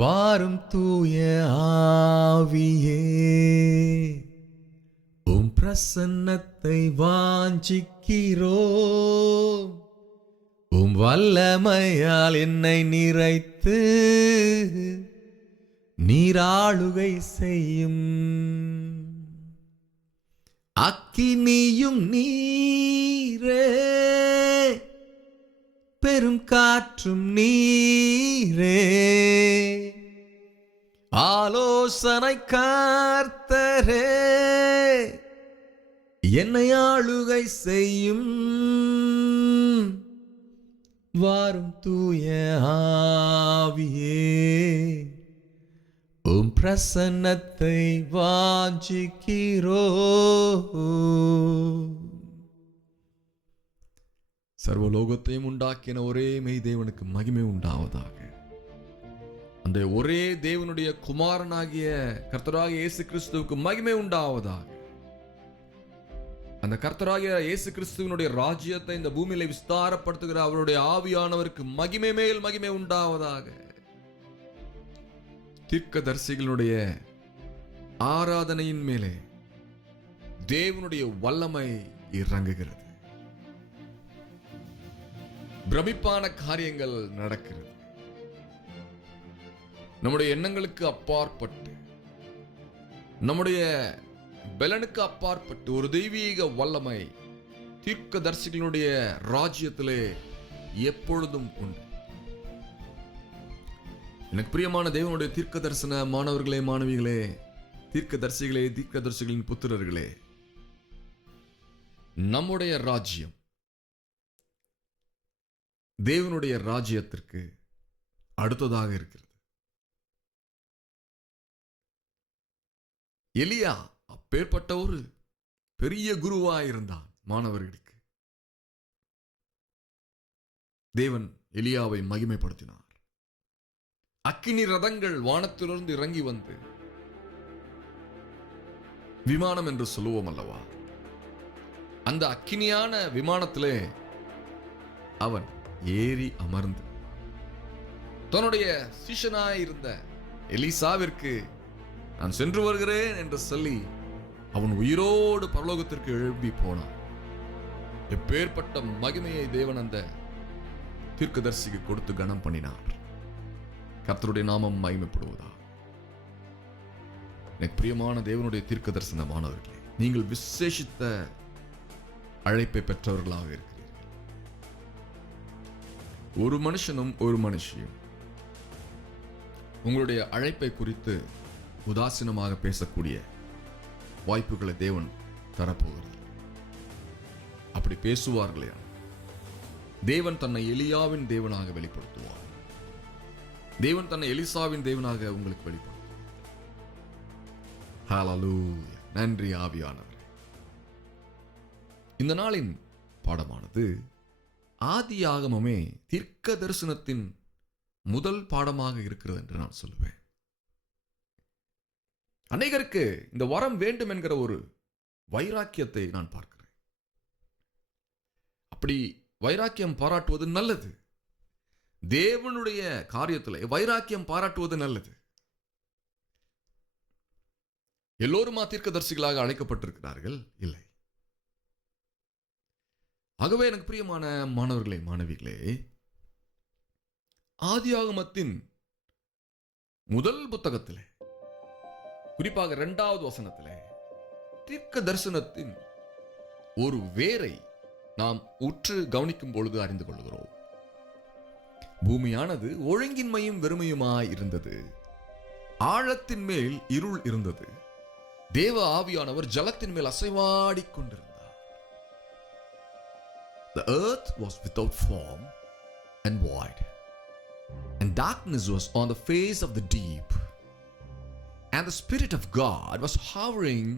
வாரும் தூய ஆவியே, உம் பிரசன்னத்தை வாஞ்சிக்கிறோம். உம் வல்லமையால் என்னை நிறைத்து நீராளுகை செய்யும். அக்கினியும் நீரே, பெரும் காற்றும் நீரே, ஆலோசனை கர்த்தரே, என்னை ஆளுகை செய்யும். வாரும் தூய ஆவியே, உம் பிரசன்னத்தை வாஞ்சிக்கிறோம். சர்வலோகத்தையும் உண்டாக்கின ஒரே மெய் தேவனுக்கு மகிமை உண்டாவதாக. அந்த ஒரே தேவனுடைய குமாரனாகிய கர்த்தராகிய இயேசு கிறிஸ்துவுக்கு மகிமை உண்டாவதாக. அந்த கர்த்தராகிய இயேசு கிறிஸ்துவினுடைய ராஜ்யத்தை இந்த பூமியில விஸ்தாரப்படுத்துகிற அவருடைய ஆவியானவருக்கு மகிமை மேல் மகிமை உண்டாவதாக. தீர்க்கதரிசிகளுடைய ஆராதனையின் மேலே தேவனுடைய வல்லமை இறங்குகிறது. பிரமிப்பான காரியங்கள் நடக்கிறது. நம்முடைய எண்ணங்களுக்கு அப்பாற்பட்டு, நம்முடைய பலனுக்கு அப்பாற்பட்டு ஒரு தெய்வீக வல்லமை தீர்க்கதரிசிகளுடைய ராஜ்யத்திலே எப்பொழுதும் உண்டு. எனக்கு பிரியமான தேவனுடைய தீர்க்க தரிசன மாணவர்களே, மாணவிகளே, தீர்க்கதரிசிகளே, தீர்க்கதரிசிகளின் புத்திரர்களே, நம்முடைய ராஜ்யம் தேவனுடைய ராஜ்யத்திற்கு அடுத்ததாக இருக்கிறது. எலியா அப்பேற்பட்ட ஒரு பெரிய குருவாயிருந்தான். மாணவர்களுக்கு தேவன் எலியாவை மகிமைப்படுத்தினார். அக்கினி ரதங்கள் வானத்திலிருந்து இறங்கி வந்து, விமானம் என்று சொல்லுவோம் அல்லவா, அந்த அக்கினியான விமானத்திலே அவன் ஏறி அமர்ந்து தன்னுடைய சிஷ்யனாயிருந்த எலிசாவிற்கு நான் சென்று வருகிறேன் என்று சொல்லி அவன் உயிரோடு பரலோகத்திற்கு எழுப்பி போனான். எப்பேற்பட்ட மகிமையை தேவன் அந்த தீர்க்கதரிசிக்கு கொடுத்து கனம் பண்ணினார். கர்த்தருடைய நாமம் மகிமைப்படுவதா. எனக்கு பிரியமான தேவனுடைய தீர்க்க தரிசனமானவர்களே, நீங்கள் விசேஷித்த அழைப்பை பெற்றவர்களாக இருக்கிறீர்கள். ஒரு மனுஷனும் ஒரு மனுஷியும் உங்களுடைய அழைப்பை குறித்து உதாசீனமாக பேசக்கூடிய வாய்ப்புகளை தேவன் தரப்போகிறது. அப்படி பேசுவார்களே, தேவன் தன்னை எலியாவின் தேவனாக வெளிப்படுத்துவார். தேவன் தன்னை எலிசாவின் தேவனாக உங்களுக்கு வெளிப்படுத்துவார். ஹல்லேலூயா. நன்றி ஆவியானவரே. இந்த நாளின் பாடமானது ஆதியாகமமே தீர்க்க தரிசனத்தின் முதல் பாடமாக இருக்கிறது என்று நான் சொல்லுவேன். அநேகருக்கு இந்த வரம் வேண்டும் என்கிற ஒரு வைராக்கியத்தை நான் பார்க்கிறேன். அப்படி வைராக்கியம் பாராட்டுவது நல்லது. தேவனுடைய காரியத்தில் வைராக்கியம் பாராட்டுவது நல்லது. எல்லோருமா தீர்க்கதரிசிகளாக அழைக்கப்பட்டிருக்கிறார்கள்? இல்லை. ஆகவே எனக்கு பிரியமான மாணவர்களே, மாணவிகளே, ஆதியாகமத்தின் முதல் புத்தகத்திலே, குறிப்பாக 2வது வசனத்திலே தீர்க்க தரிசனத்தின் ஒரு வேரை நாம் உற்று கவனிக்கும் பொழுது அறிந்து கொள்கிறோம். பூமியானது ஒழுங்கின்மையும் வெறுமையுமாய் இருந்தது. ஆழத்தின் மேல் இருள் இருந்தது. தேவ ஆவியானவர் ஜலத்தின் மேல் அசைவாடிக் கொண்டிருந்தார். The earth was without form and void, and darkness was on the face of the deep, and the Spirit of God was hovering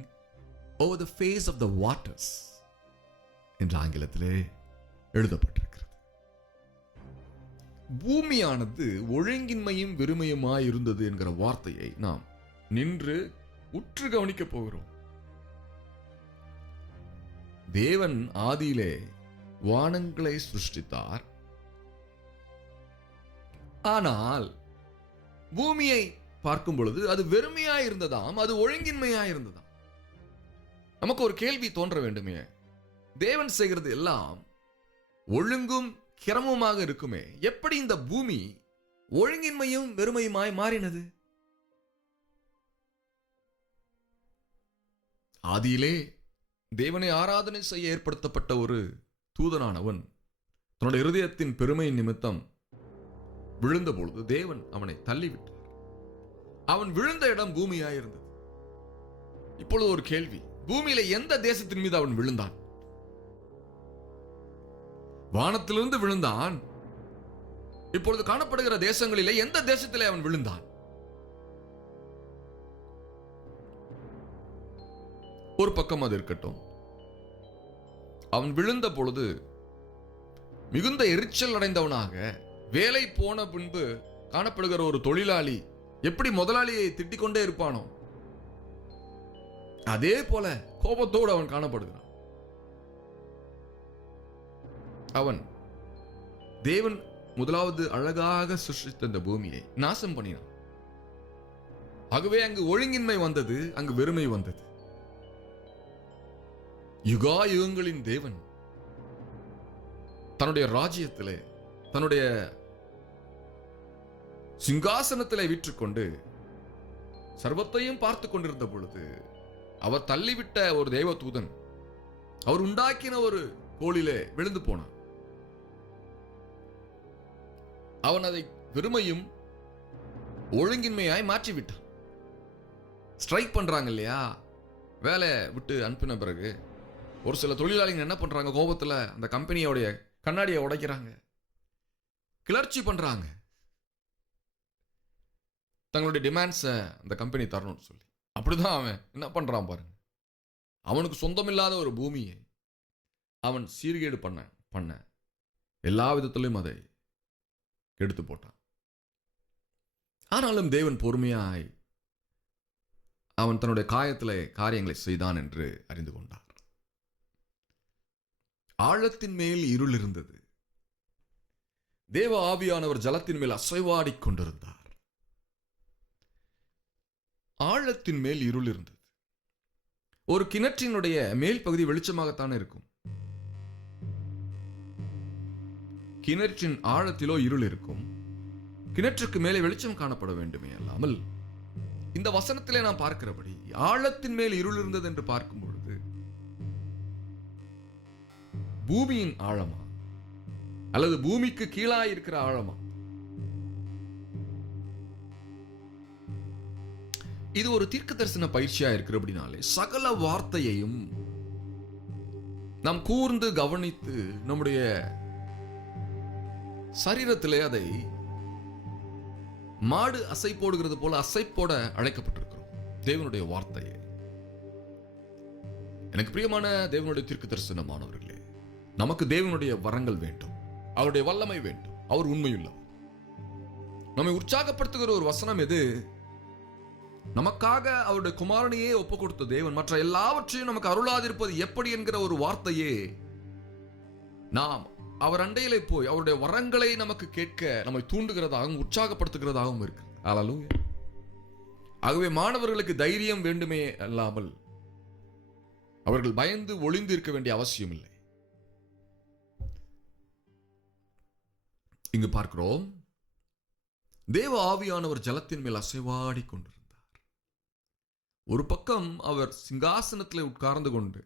over the face of the waters. என்று ஆங்கிலத்திலே எழுதப்பட்டிருக்கிறது. பூமியானது ஒழுங்கின்மையும் வெறுமையுமாய் இருந்தது என்கிற வார்த்தையை நாம் நின்று உற்று கவனிக்க போகிறோம். தேவன் ஆதியிலே வானங்களை சிருஷ்டித்தார். ஆனால் பூமியை பார்க்கும் பொழுது அது வெறுமையாய் இருந்ததாம், அது ஒழுங்கின்மையாய் இருந்ததாம். நமக்கு ஒரு கேள்வி தோன்ற வேண்டுமே, தேவன் செய்கிறது எல்லாம் ஒழுங்கும் கிரமமாக இருக்குமே, எப்படி இந்த பூமி ஒழுங்கின்மையும் வெறுமையுமாய் மாறினது? ஆதியிலே தேவனை ஆராதனை செய்ய ஏற்படுத்தப்பட்ட ஒரு தூதனானவன் தன்னுடைய இருதயத்தின் பெருமை நிமித்தம் விழுந்த பொழுது தேவன் அவனை தள்ளிவிட்டார். அவன் விழுந்த இடம் பூமியாயிருந்தது. இப்பொழுது ஒரு கேள்வி, பூமியில எந்த தேசத்தின் மீது அவன் விழுந்தான்? வானத்திலிருந்து விழுந்தான். இப்பொழுது காணப்படுகிற தேசங்களிலே எந்த தேசத்திலே அவன் விழுந்தான்? ஒரு பக்கம் அது இருக்கட்டும். அவன் விழுந்த பொழுது மிகுந்த எரிச்சல் அடைந்தவனாக, வேலை போன பின்பு காணப்படுகிற ஒரு தொழிலாளி எப்படி முதலாளியை திட்டிக் கொண்டே இருப்பானோ அதே போல கோபத்தோடு அவன் காணப்படுகிறான். அவன் தேவன் முதலாவது அழகாக சிருஷ்டித்த இந்த பூமியை நாசம் பண்ணினான். ஆகவே அங்கு ஒழுங்கின்மை வந்தது, அங்கு வெறுமை வந்தது. யுகா யுகங்களின் தேவன் தன்னுடைய ராஜ்யத்திலே, தன்னுடைய சிங்காசனத்திலே வீற்றுக்கொண்டு சர்வத்தையும் பார்த்து கொண்டிருந்த பொழுது அவர் தள்ளிவிட்ட ஒரு தேவதூதன் அவர் உண்டாக்கின ஒரு கோளிலே விழுந்து போனான். அவன் அதை வெறுமையும் ஒழுங்கின்மையாய் மாற்றிவிட்டான். ஸ்ட்ரைக் பண்றாங்க இல்லையா, வேலை விட்டு அனுப்பின பிறகு ஒரு சில தொழிலாளிகள் என்ன பண்றாங்க, கோபத்துல அந்த கம்பெனியோடைய கண்ணாடியை உடைக்கிறாங்க, கிளர்ச்சி பண்றாங்க, தங்களுடைய டிமாண்ட்ஸை அந்த கம்பெனி தரணும்னு சொல்லி. அப்படிதான் அவன் என்ன பண்றான் பாருங்க. அவனுக்கு சொந்தமில்லாத ஒரு பூமியை அவன் சீர்கேடு பண்ண எல்லா விதத்திலும் அதை எடுத்து போட்டான். ஆனாலும் தேவன் பொறுமையாய் அவன் தன்னுடைய காயத்திலே காரியங்களை செய்தான் என்று அறிந்து கொண்டார். ஆழத்தின் மேல் இருள் இருந்தது. தேவ ஆவியானவர் ஜலத்தின் மேல் அசைவாடிக் கொண்டிருந்தார். ஆழத்தின் மேல் இருள் இருந்தது. ஒரு கிணற்றினுடைய மேல் பகுதி வெளிச்சமாகத்தானே இருக்கும். கிணற்றின் ஆழத்திலோ இருள் இருக்கும். கிணற்றுக்கு மேலே வெளிச்சம் காணப்பட வேண்டுமே அல்லாமல், இந்த வசனத்திலே நாம் பார்க்கிறபடி ஆழத்தின் மேல் இருள் இருந்தது என்று பார்க்கும் பொழுது பூமியின் ஆழமா அல்லது பூமிக்கு கீழாய் இருக்கிற ஆழமா? இது ஒரு தீர்க்க தரிசன பயிற்சியா இருக்கிறபடினாலே சகல வார்த்தையையும் நாம் கூர்ந்து கவனித்து நம்முடைய சரீரத்திலே அதை மாடு அசை போடுகிறது போல அசை போட அழைக்கப்பட்டிருக்கிறோம். தேவனுடைய வார்த்தையை. எனக்கு பிரியமான தேவனுடைய தீர்க்க தரிசனமானவர்களே, நமக்கு தேவனுடைய வரங்கள் வேண்டும், அவருடைய வல்லமை வேண்டும். அவர் உண்மையுள்ளவர். நம்மை உற்சாகப்படுத்துகிற ஒரு வசனம் எது? நமக்காக அவருடைய குமாரனையே ஒப்பு கொடுத்த தேவன் மற்ற எல்லாவற்றையும் நமக்கு அருளாதிருப்பது எப்படி என்கிற ஒரு வார்த்தையே நாம் அவர் அண்டையிலே போய் அவருடைய வரங்களை நமக்கு கேட்க நம்மை தூண்டுகிறதாகவும் உற்சாகப்படுத்துகிறதாகவும் இருக்கு. அல்லேலூயா. ஆகவே மாணவர்களுக்கு தைரியம் வேண்டுமே அல்லாமல் அவர்கள் பயந்து ஒளிந்து இருக்க வேண்டிய அவசியம் இல்லை. இங்கு பார்க்கிறோம், தேவ ஆவியானவர் ஜலத்தின் மேல் அசைவாடி கொண்டிருந்தார். ஒரு பக்கம் அவர் சிங்காசனத்தில் உட்கார்ந்து கொண்டு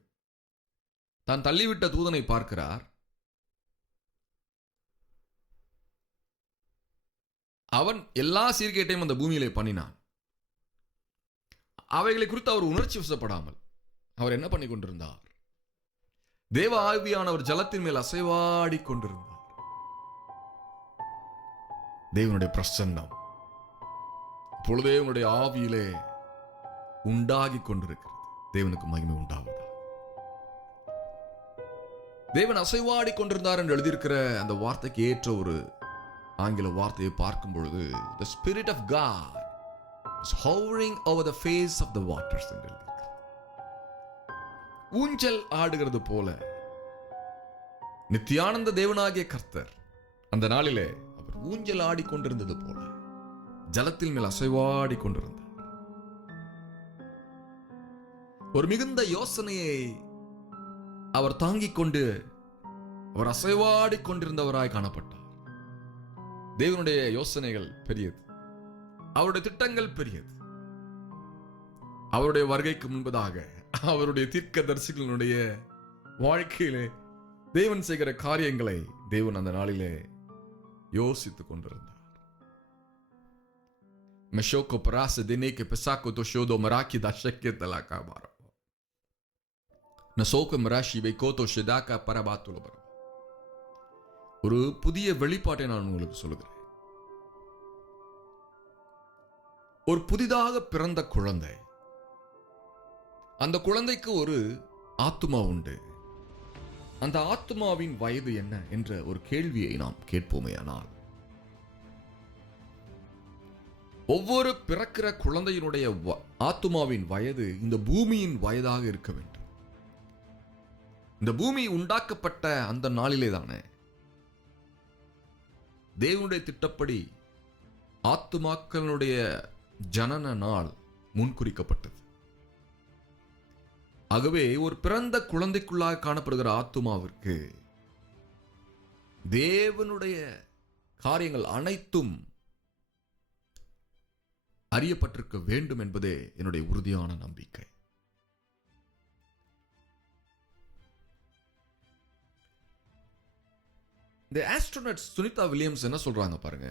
தான் தள்ளிவிட்ட தூதனை பார்க்கிறார். அவன் எல்லா சீர்கேட்டையும் அந்த பூமியிலே பண்ணினான். அவைகளை குறித்து அவர் உணர்ச்சி வசப்படாமல் அவர் என்ன பண்ணி கொண்டிருந்தார்? தேவ ஆவியானவர் ஜலத்தின் மேல் அசைவாடி கொண்டிருந்தார். தேவனுடைய பிரசன்னம் இப்பொழுதே உங்களுடைய ஆவியிலே உண்டாகி கொண்டிருக்கிறது. தேவனுக்கு மகிமை உண்டாவதா. தேவன் அசைவாடி கொண்டிருந்தார் என்று எழுதியிருக்கிற அந்த வார்த்தைக்கு ஏற்ற ஒரு ஆங்கில வார்த்தையை பார்க்கும் பொழுது the spirit of God is hovering over the face of the waters என்று எழுதியிருக்கிறது. ஊஞ்சல் ஆடுகிறது போல நித்தியானந்த தேவனாகிய கர்த்தர் அந்த நாளிலே அவர் ஊஞ்சல் ஆடிக்கொண்டிருந்தது போல ஜலத்தின் மேல் அசைவாடி கொண்டிருந்தார். ஒரு மிகுந்த யோசனையை அவர் தாங்கிக் கொண்டு அவர் அசைவாடி கொண்டிருந்தவராய் காணப்பட்டார். தேவனுடைய யோசனைகள் பெரியது, அவருடைய திட்டங்கள் பெரியது. அவருடைய வருகைக்கு முன்பதாக அவருடைய தீர்க்கதரிசிகளுடைய வாழ்க்கையிலே தேவன் செய்கிற காரியங்களை தேவன் அந்த நாளிலே யோசித்துக் கொண்டிருந்தார். Meshoko parase deneke pesako to shodo maraki da sheketala kabara. Nasoko marashi veikoto shedaka parabatula bara. ஒரு புதிய வெளிப்பாட்டை நான் உங்களுக்கு சொல்லுகிறேன். ஒரு புதிதாக பிறந்த குழந்தை, அந்த குழந்தைக்கு ஒரு ஆத்துமா உண்டு. அந்த ஆத்துமாவின் வயது என்ன என்ற ஒரு கேள்வியை நாம் கேட்போமேயானால், ஒவ்வொரு பிறக்கிற குழந்தையினுடைய ஆத்துமாவின் வயது இந்த பூமியின் வயதாக இருக்க வேண்டும். இந்த பூமி உண்டாக்கப்பட்ட அந்த நாளிலே தானே தேவனுடைய திட்டப்படி ஆத்துமாக்களுடைய ஜனன நாள் முன்குறிக்கப்பட்டது. ஆகவே ஒரு பிறந்த குழந்தைக்குள்ளாக காணப்படுகிற ஆத்துமாவிற்கு தேவனுடைய காரியங்கள் அனைத்தும் அறியப்பட்டிருக்க வேண்டும் என்பதே என்னுடைய உறுதியான நம்பிக்கை. இந்த ஆஸ்ட்ரோனட் சுனிதா வில்லியம்ஸ் என்ன சொல்றாங்க பாருங்க.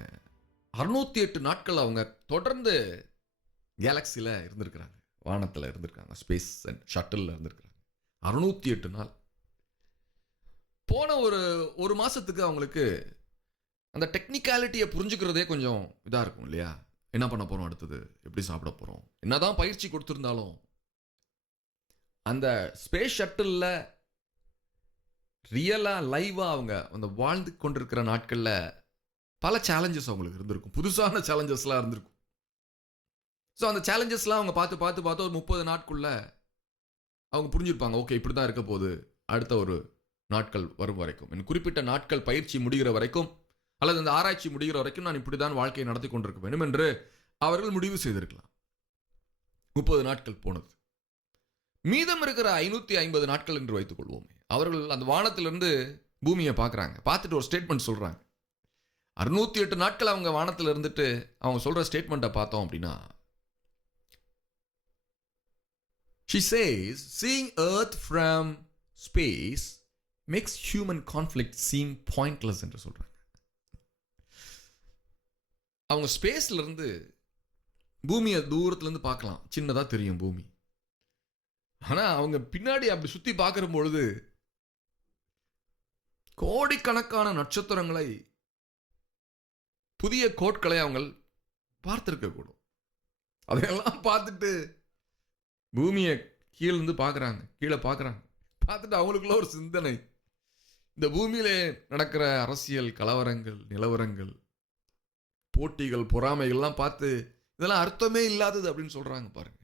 608 நாட்கள் அவங்க தொடர்ந்து கேலக்சில இருந்திருக்கிறாங்க, வானத்தில் இருந்திருக்காங்க, ஸ்பேஸ் ஷட்டில் இருந்திருக்கிறாங்க. 608 நாள். போன ஒரு மாசத்துக்கு அவங்களுக்கு அந்த டெக்னிக்காலிட்டியை புரிஞ்சுக்கிறதே கொஞ்சம் இதா இருக்கும் இல்லையா? என்ன பண்ண போறோம், அடுத்தது எப்படி சாப்பிட போறோம், என்னதான் பயிற்சி கொடுத்திருந்தாலும் அந்த ஸ்பேஸ் ஷட்டில்ல ரியலா லைவா அவங்க அந்த வாழ்ந்து கொண்டிருக்கிற நாட்கள்ல பல சேலஞ்சஸ் அவங்களுக்கு இருந்திருக்கும், புதுசான சேலஞ்சஸ்லாம் இருந்திருக்கும். ஸோ அந்த சேலஞ்சஸ்லாம் அவங்க பார்த்து ஒரு 30 நாட்குள்ள அவங்க புரிஞ்சிருப்பாங்க, ஓகே இப்படி தான் இருக்க போகுது அடுத்த ஒரு நாட்கள் வரும் வரைக்கும், என் குறிப்பிட்ட நாட்கள் பயிற்சி முடிகிற வரைக்கும் அல்லது அந்த ஆராய்ச்சி முடிகிற வரைக்கும் நான் இப்படிதான் வாழ்க்கையை நடத்தி கொண்டிருக்க வேண்டும் என்று அவர்கள் முடிவு செய்திருக்கலாம். 30 நாட்கள் போனது. மீதம் இருக்கிற 550 நாட்கள் என்று வைத்துக் கொள்வோமே, அவர்கள் அந்த வானத்திலிருந்து பூமியை பார்க்குறாங்க, பார்த்துட்டு ஒரு ஸ்டேட்மெண்ட் சொல்றாங்க. 608 நாட்கள் அவங்க வானத்தில் இருந்துட்டு அவங்க சொல்ற ஸ்டேட்மெண்ட்டை பார்த்தோம் அப்படின்னா, she says seeing earth from space makes human conflict seem pointless என்று சொல்றாங்க. அவங்க ஸ்பேஸ்ல இருந்து பூமியை தூரத்துல இருந்து பார்க்கலாம், சின்னதா தெரியும் பூமி. ஆனா அவங்க பின்னாடி அப்படி சுத்தி பார்க்கிற பொழுது கோடிக்கணக்கான நட்சத்திரங்களை, புதிய கோட்களை அவங்க பார்த்திருக்க கூடும். அதையெல்லாம் பார்த்துட்டு பூமியை கீழே பார்க்குறாங்க. பார்த்துட்டு அவங்களுக்குள்ள ஒரு சிந்தனை, இந்த பூமியிலே நடக்கிற அரசியல் கலவரங்கள், நிலவரங்கள், போட்டிகள், பொறாமைகள்லாம் பார்த்து இதெல்லாம் அர்த்தமே இல்லாதது அப்படின்னு சொல்றாங்க பாருங்க.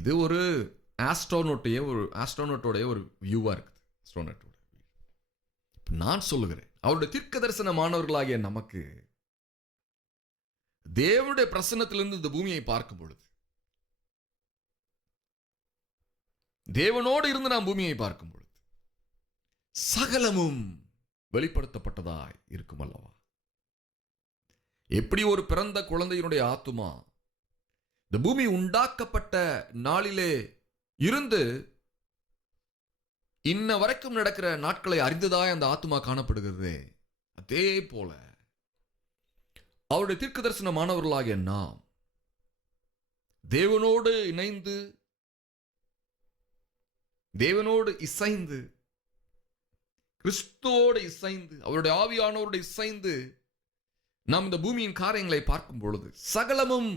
இது ஒரு ஆஸ்ட்ரோனோட்டோடைய ஒரு வியூவா இருக்குது. ஆஸ்ட்ரோனோட்டோட நான் சொல்லுகிறேன், அவருடைய தீர்க்க தரிசன மாணவர்களாகிய நமக்கு தேவனுடைய பிரசன்னத்திலிருந்து இந்த பூமியை பார்க்கும் பொழுது, தேவனோடு இருந்து நாம் பூமியை பார்க்கும் பொழுது சகலமும் வெளிப்படுத்தப்பட்டதாய் இருக்கும் அல்லவா? எப்படி ஒரு பிறந்த குழந்தையினுடைய ஆத்துமா இந்த பூமி உண்டாக்கப்பட்ட நாளிலே இருந்து இன்ன வரைக்கும் நடக்கிற நாட்களை அறிந்ததாய் அந்த ஆத்துமா காணப்படுகிறது, அதே போல அவருடைய தீர்க்க தரிசன மாணவர்களாகிய நாம் தேவனோடு இணைந்து, தேவனோடு இசைந்து, கிறிஸ்துவோடு இசைந்து, அவருடைய ஆவியானோடு இசைந்து நாம் இந்த பூமியின் காரியங்களை பார்க்கும் பொழுது சகலமும்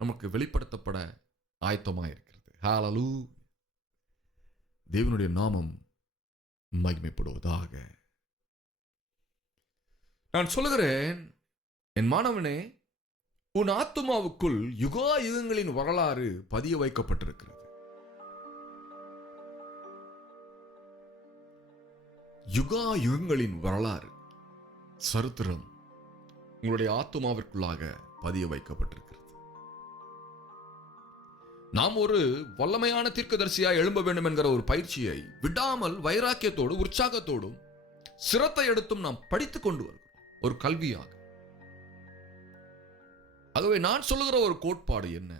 நமக்கு வெளிப்படுத்தப்பட ஆயத்தமாக இருக்கிறது. ஹல்லேலூயா. தேவனுடைய நாமம் மகிமைப்படுவதாக. நான் சொல்லுகிறேன், என் மாணவனே, உன் ஆத்துமாவுக்குள் யுகா யுகங்களின் வரலாறு பதிய வைக்கப்பட்டிருக்கிறது. யுகா யுகங்களின் வரலாறு, சரித்திரம் உங்களுடைய ஆத்துமாவிற்குள்ளாக பதிய வைக்கப்பட்டிருக்கிறது. நாம் ஒரு வல்லமையான தீர்க்கதரிசியாய் எழும்ப வேண்டும் என்கிற ஒரு பயிற்சியை விடாமல் வைராக்கியத்தோடு உற்சாகத்தோடும் சிரத்தை எடுத்தும் நாம் படித்துக் கொண்டு வருகிறோம், ஒரு கல்வியாக. ஆகவே நான் சொல்லுகிற ஒரு கோட்பாடு என்ன?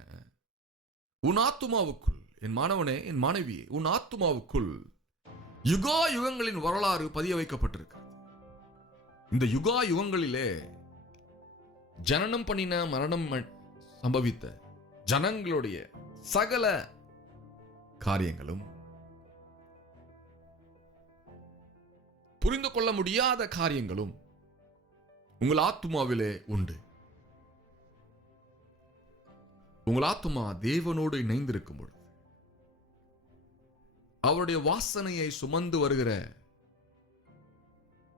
உன் ஆத்துமாவுக்குள், என் மாணவனே, என் மாணவியே, உன் ஆத்துமாவுக்குள் யுகா யுகங்களின் வரலாறு பதிய வைக்கப்பட்டிருக்கிறது. இந்த யுகா யுகங்களிலே ஜனனம் பண்ணின, மரணம் சம்பவித்த ஜனங்களுடைய சகல காரியங்களும், புரிந்து கொள்ள முடியாத காரியங்களும் உங்கள் ஆத்துமாவிலே உண்டு. உங்கள் ஆத்துமா தேவனோடு இணைந்திருக்கும் பொழுது, அவருடைய வாசனையை சுமந்து வருகிற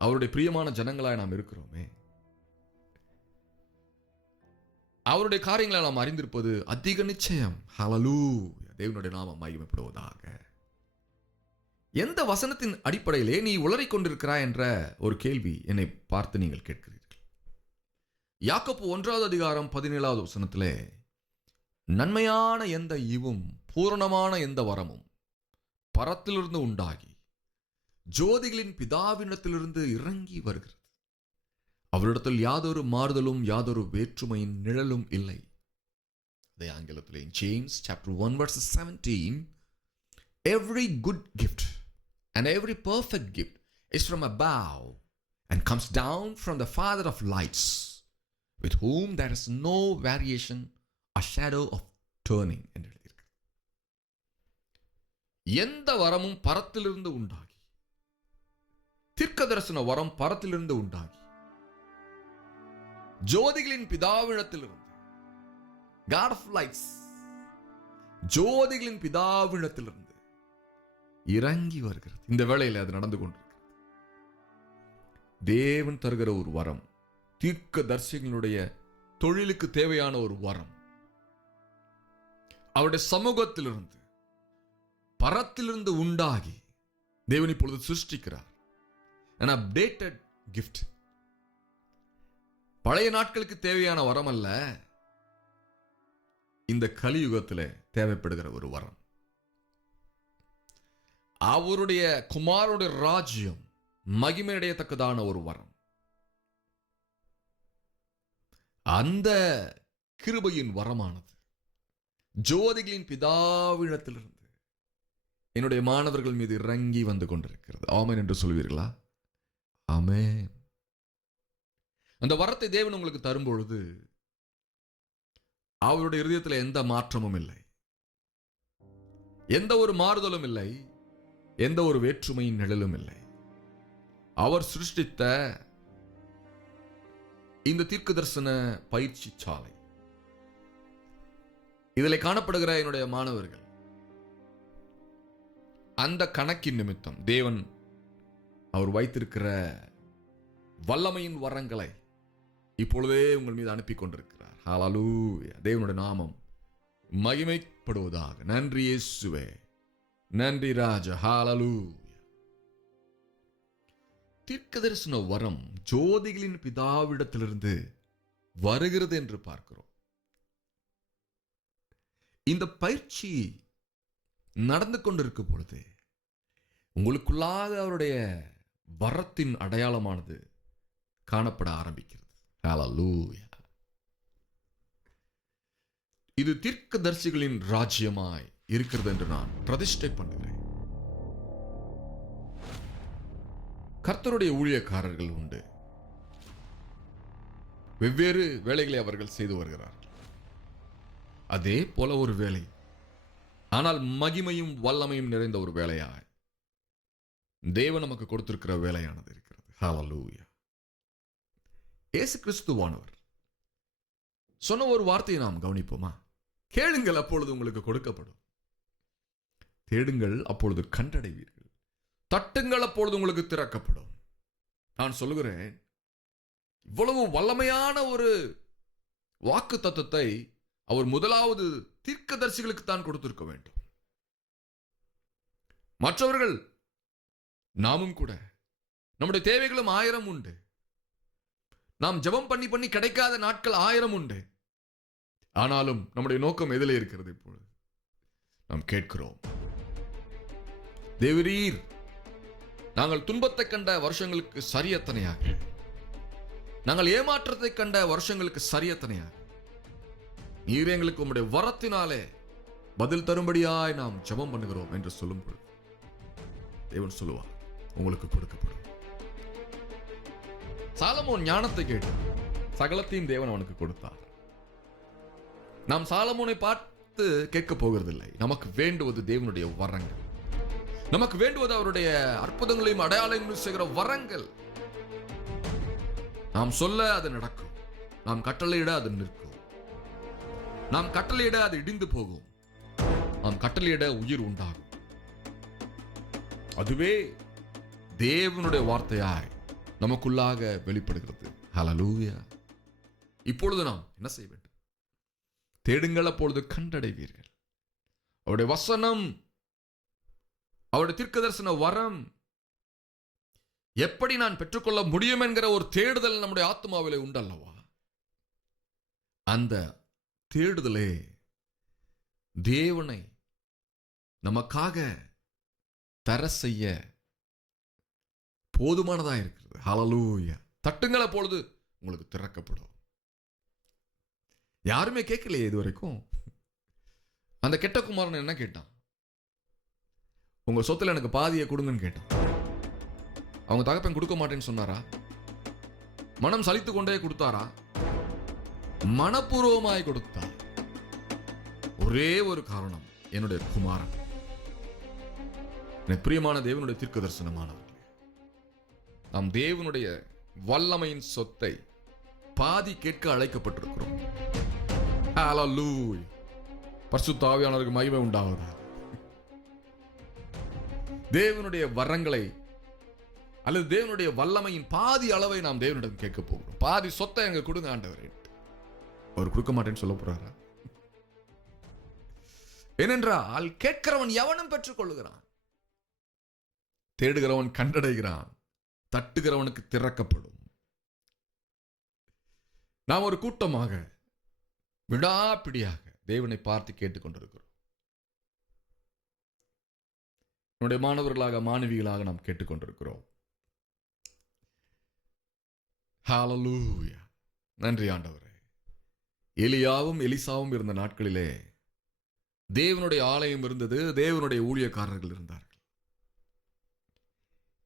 அவருடைய பிரியமான ஜனங்களாய் நாம் இருக்கிறோமே, அவருடைய காரியங்களை நாம் அறிந்திருப்பது அதிக நிச்சயம். ஹல்லேலூயா, தேவனுடைய நாமம் மகிமைப்படுவதாக. எந்த வசனத்தின் அடிப்படையிலே நீ உளறிக் கொண்டிருக்கிறாய் என்ற ஒரு கேள்வி என்னை பார்த்து நீங்கள் கேட்கிறீர்கள். யாக்கோபு 1:17 நன்மையான எந்த ஈவும் பூரணமான எந்த வரமும் பரத்திலிருந்து உண்டாகி ஜோதிகளின் பிதாவினிடத்திலிருந்து இறங்கி வருகிறது. அவரிடத்தில் யாதொரு மாறுதலும் யாதொரு வேற்றுமையின் நிழலும் இல்லை. அதே ஆங்கிலத்திலே James chapter 1 verse 17, every good gift and every perfect gift is from above and comes down from the Father of lights, with whom there is no variation or shadow of turning என்று எழுதியிருக்கு. எந்த வரமும் பரத்திலிருந்து உண்டாகி, தீர்க்கதரிசன வரம் பரத்திலிருந்து உண்டாகி ஜோதிகளின் பிதாவிடத்திலிருந்து, God of lights, ஜோதிகளின் பிதாவிடத்திலிருந்து இறங்கி வருகிறது. இந்த வேளையில் அது நடந்து கொண்டிருக்கிறது. தேவன் தருகிற ஒரு வரம், தீர்க்கதரிசிகளுடைய தொழிலுக்கு தேவையான ஒரு வரம், அவருடைய சமூகத்திலிருந்து பரத்திலிருந்து உண்டாகி தேவன் இப்பொழுது சிருஷ்டிக்கிறார். an updated gift. பழைய நாட்களுக்கு தேவையான வரம் அல்ல, இந்த கலியுகத்தில் தேவைப்படுகிற ஒரு வரம். அவருடைய குமாரனுடைய ராஜ்யம் மகிமையடையத்தக்கதான ஒரு வரம். அந்த கிருபையின் வரமானது ஜோதிகளின் பிதாவிடத்திலிருந்து என்னுடைய மாணவர்கள் மீது இறங்கி வந்து கொண்டிருக்கிறது. ஆமென் என்று சொல்வீர்களா? ஆமென். அந்த வரத்தை தேவன் உங்களுக்கு தரும் பொழுது அவருடைய இருதயத்தில் எந்த மாற்றமும் இல்லை, எந்த ஒரு மாறுதலும் இல்லை, எந்த ஒரு வேற்றுமையின் நிழலும் இல்லை. அவர் சிருஷ்டித்த இந்த தீர்க்கதரிசன பயிற்சி சாலை, இதில் காணப்படுகிற என்னுடைய மாணவர்கள், அந்த கணக்கின் நிமித்தம் தேவன் அவர் வைத்திருக்கிற வல்லமையின் வரங்களை இப்பொழுதே உங்கள் மீது அனுப்பி கொண்டிருக்கிறார். ஹல்லேலூயா, தேவனுடைய நாமம் மகிமைப்படுவதாக. நன்றி இயேசுவே, நன்றி ராஜா. ஹல்லேலூயா. தீர்க்கதரிசன வரம் ஜோதிகளின் பிதாவிடத்திலிருந்து வருகிறது என்று பார்க்கிறோம். இந்த பயிற்சி நடந்து கொண்டிருக்கும் பொழுது உங்களுக்குள்ளாக அவருடைய வரத்தின் அடையாளமானது காணப்பட ஆரம்பிக்கிறது. ஹல்லேலூயா. இது தீர்க்கதரிசிகளின் ராஜ்யமாய் இருக்கிறது என்று நான் பிரதிஷ்டை பண்ணுகிறேன். கர்த்தருடைய ஊழியக்காரர்கள் உண்டு, வெவ்வேறு வேலைகளை அவர்கள் செய்து வருகிறார்கள். அதே போல ஒரு வேலை, ஆனால் மகிமையும் வல்லமையும் நிறைந்த ஒரு வேலையாய் தேவன் நமக்கு கொடுத்திருக்கிற வேலையானது இருக்கிறது. ஹல்லேலூயா. இயேசு கிறிஸ்துவானவர் சொன்ன ஒரு வார்த்தையை நாம் கவனிப்போமா? கேளுங்கள், அப்பொழுது உங்களுக்கு கொடுக்கப்படும். தேடுங்கள், அப்பொழுது கண்டடைவீர்கள். தட்டுங்கள், அப்பொழுது உங்களுக்கு திறக்கப்படும். நான் சொல்லுகிறேன், இவ்வளவு வல்லமையான ஒரு வாக்கு தத்தத்தை அவர் முதலாவது தீர்க்கதரிசிகளுக்கு தான் கொடுத்திருக்க வேண்டும். மற்றவர்கள், நாமும் கூட, நம்முடைய தேவைகளும் 1000 உண்டு. நாம் ஜெபம் பண்ணி பண்ணி கிடைக்காத நாட்கள் 1000 உண்டு. ஆனாலும் நம்முடைய நோக்கம் எதிலே இருக்கிறது? இப்பொழுது நாம் கேட்கிறோம், தேவரீர், நாங்கள் துன்பத்தை கண்ட வருஷங்களுக்கு சரியத்தனையாக, நாங்கள் ஏமாற்றத்தை கண்ட வருஷங்களுக்கு சரியத்தனையாக, நீர் எங்களுக்கு உம்முடைய வரத்தினாலே பதில் தரும்படியாய் நாம் ஜெபம் பண்ணுகிறோம் என்று சொல்லும் பொழுது தேவன் சொல்லுவார், உங்களுக்கு கொடுக்கப்படும். சாலமோன் ஞானத்தை கேட்டு சகலத்தையும் தேவன் அவனுக்கு கொடுத்தார். நாம் சாலமோனை பார்த்து கேட்க போகிறதில்லை. நமக்கு வேண்டுவது தேவனுடைய வரங்கள். நமக்கு வேண்டுவது அவருடைய அற்புதங்களையும் அடையாளங்களையும் செய்கிற வரங்கள். நாம் சொல்ல அது நடக்கும், நாம் கட்டளையிட அது நிற்கும், நாம் கட்டளையிட அது இடிந்து போகும், நாம் கட்டளையிட உயிர் உண்டாகும். அதுவே தேவனுடைய வார்த்தையாய் நமக்குள்ளாக வெளிப்படுகிறது. ஹல்லேலூயா. இப்பொழுது நாம் என்ன செய்ய வேண்டும்? தேடுங்கள், அப்பொழுது கண்டடைவீர்கள். அவருடைய வசனம், அவருடைய தீர்க்கதரிசன வரம் எப்படி நான் பெற்றுக்கொள்ள முடியும் என்கிற ஒரு தேடுதல் நம்முடைய ஆத்மாவிலே உண்டல்லவா? அந்த தேடுதலே தேவனை நமக்காக தர செய்ய போதுமானதா இருக்கிறது. ஹல்லேலூயா. தட்டுங்கள், அப்பொழுது உங்களுக்கு திறக்கப்படும். யாருமே கேட்கலையே இது வரைக்கும். அந்த கெட்ட குமாரன் என்ன கேட்டான்? உங்க சொத்துல எனக்கு பாதியை கொடுங்கன்னு கேட்டான். அவங்க தகப்பன் கொடுக்க மாட்டேன்னு சொன்னாரா? மனம் சலித்து கொண்டே கொடுத்தாரா? மனப்பூர்வமாய் கொடுத்தார். ஒரே ஒரு காரணம், என்னுடைய குமாரன். எனக்கு பிரியமான தேவனுடைய தீர்க்க தரிசனமானவர்களே, நாம் தேவனுடைய வல்லமையின் சொத்தை பாதி கேட்க அழைக்கப்பட்டிருக்கிறோம். ஹல்லேலூயா. பரிசுத்த ஆவியானவருக்கு மகிமை உண்டாவதாக. தேவனுடைய வரங்களை அல்லது தேவனுடைய வல்லமையின் பாதி அளவை நாம் தேவனிடம் கேட்க போகிறோம். பாதி சொத்தை எங்க கொடுங்க ஆண்டவரே. அவர் கொடுக்க மாட்டேன்னு சொல்ல போறாரா? ஏனென்றால் கேட்கிறவன் எவனும் பெற்றுக் கொள்ளுகிறான், தேடுகிறவன் கண்டடைகிறான், தட்டுகிறவனுக்கு திறக்கப்படும். நாம் ஒரு கூட்டமாக விடாப்பிடியாக தேவனை பார்த்து கேட்டுக்கொண்டிருக்கிறோம். என்னுடைய மாணவர்களாக மாணவிகளாக நாம் கேட்டுக்கொண்டிருக்கிறோம். ஹல்லேலூயா. நன்றி ஆண்டவரே. எலியாவும் எலிசாவும் இருந்த நாட்களிலே தேவனுடைய ஆலயம் இருந்தது, தேவனுடைய ஊழியக்காரர்கள் இருந்தார்கள்.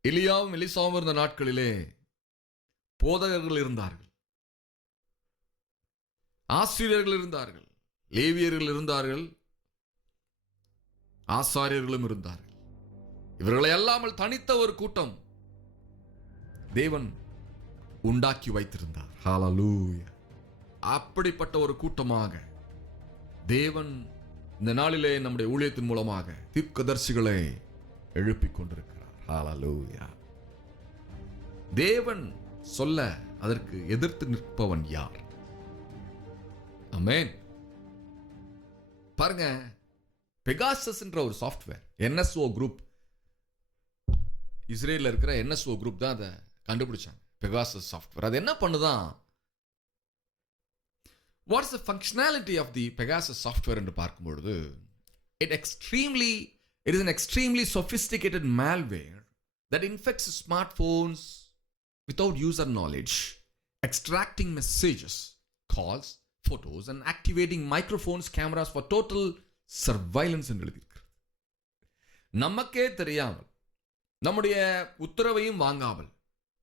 எலியாவும் எலிசாவும் இருந்த நாட்களிலே போதகர்கள் இருந்தார்கள், ஆசிரியர்கள் இருந்தார்கள், லேவியர்கள் இருந்தார்கள், ஆசாரியர்களும் இருந்தார்கள். இவர்களை அல்லாமல் தனித்த ஒரு கூட்டம் தேவன் உண்டாக்கி வைத்திருந்தார். ஹல்லேலூயா. அப்படிப்பட்ட ஒரு கூட்டமாக தேவன் இந்த நாளிலே நம்முடைய ஊழியத்தின் மூலமாக தீர்க்கதரிசிகளை எழுப்பிக் கொண்டிருக்கிறார். ஹல்லேலூயா. தேவன் சொல்ல அதற்கு எதிர்த்து நிற்பவன் யார்? ஆமென். பாருங்க, பெகாசஸ் என்ற ஒரு சாஃப்ட்வேர், NSO குரூப், இஸ்ரேலில் இருக்கிற NSO குரூப் தான் அதை கண்டுபிடிச்சாங்க. பெகாசஸ் சாஃப்ட்வேர் அது என்ன பண்ணுதான்? What's the functionality of the Pegasus software என்று பார்க்கும்பொழுது, it is an extremely sophisticated malware that infects smartphones without user knowledge, extracting messages, calls, photos and activating microphones, cameras for total surveillance என்று எழுதியிருக்கிறது. நமக்கே தெரியாமல், நம்முடைய உத்தரவையும் வாங்காமல்,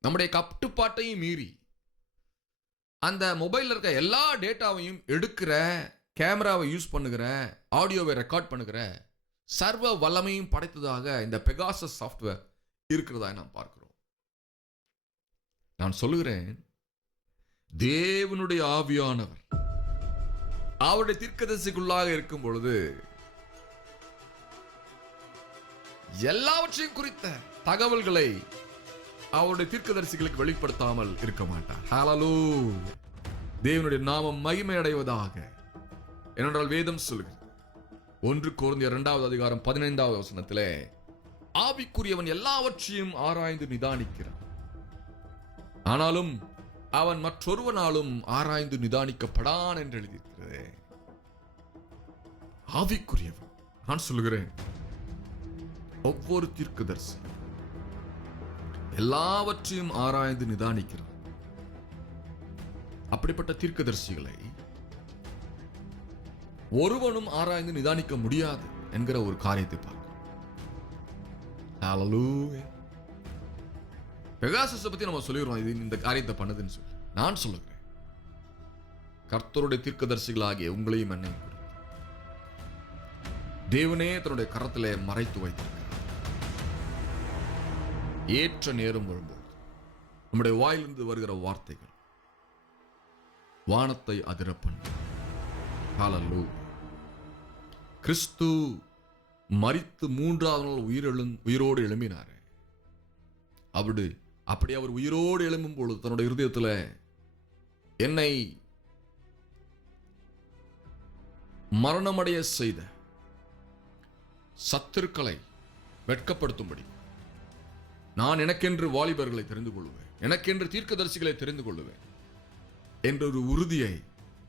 நம்முடைய கட்டுப்பாட்டையும் மீறி அந்த மொபைலில் இருக்க எல்லா டேட்டாவையும் எடுக்கிற, கேமராவை யூஸ் பண்ணுகிற, ஆடியோவை ரெக்கார்ட் பண்ணுகிற சர்வ வல்லமையும் படைத்ததாக இந்த பெகாசஸ் சாஃப்ட்வேர் இருக்கிறதா நாம் பார்க்கிறோம். நான் சொல்லுகிறேன், தேவனுடைய ஆவியானவர் அவருடைய தீர்க்கதரிசிக்குள்ளாக இருக்கும் பொழுது எல்லாவற்றையும் குறித்த தகவல்களை அவருடைய தீர்க்கதரிசிகளுக்கு வெளிப்படுத்தாமல் இருக்க மாட்டார். ஹல்லேலூயா. தேவனுடைய நாமம் மகிமை அடைவதாக. ஏனென்றால் வேதம் சொல்கிறது, 1 கொரிந்தியர் 2வது அதிகாரம் 15வது வசனத்திலே, ஆவிக்குரியவன் எல்லாவற்றையும் ஆராய்ந்து நிதானிக்கிறான், ஆனாலும் அவன் மற்றொருவனாலும் ஆராய்ந்து நிதானிக்கப்படான் என்று எழுதியிருக்கிறது. ஆவிக்குரியவன். நான் சொல்லுகிறேன், ஒவ்வொரு தீர்க்கதரிசி எல்லாவற்றையும் ஆராய்ந்து நிதானிக்கிறான். அப்படிப்பட்ட தீர்க்கதரிசிகளை ஒருவனும் ஆராய்ந்து நிதானிக்க முடியாது என்கிற ஒரு காரியத்தை பார்க்க. பெகாசஸை பத்தி நம்ம சொல்லிடுறோம், இது இந்த காரியத்தை பண்ணுதுன்னு சொல்லி. நான் சொல்லுகிறேன், கர்த்தருடைய தீர்க்கதரிசிகளாகிய உங்களையும் என்னையும் தேவனே தன்னுடைய கரத்திலே மறைத்து வைத்திருக்கிறார். ஏற்ற நேரம் வரும்போது நம்முடைய வாயிலிருந்து வருகிற வார்த்தைகள் வானத்தை அதிர பண்ணும். ஹல்லேலூயா. கிறிஸ்து மரித்து 3ஆவது நாள் உயிரோடு எழும்பினார். அப்படி அவர் உயிரோடு எழும்பும் பொழுது தன்னுடைய இருதயத்தில் என்னை மரணமடைய செய்த சத்துருக்களை வெட்கப்படுத்தும்படி நான் எனக்கென்று வாலிபர்களை தெரிந்து கொள்வேன், எனக்கென்று தீர்க்கதரிசிகளை தெரிந்து கொள்வேன் என்ற ஒரு உறுதியை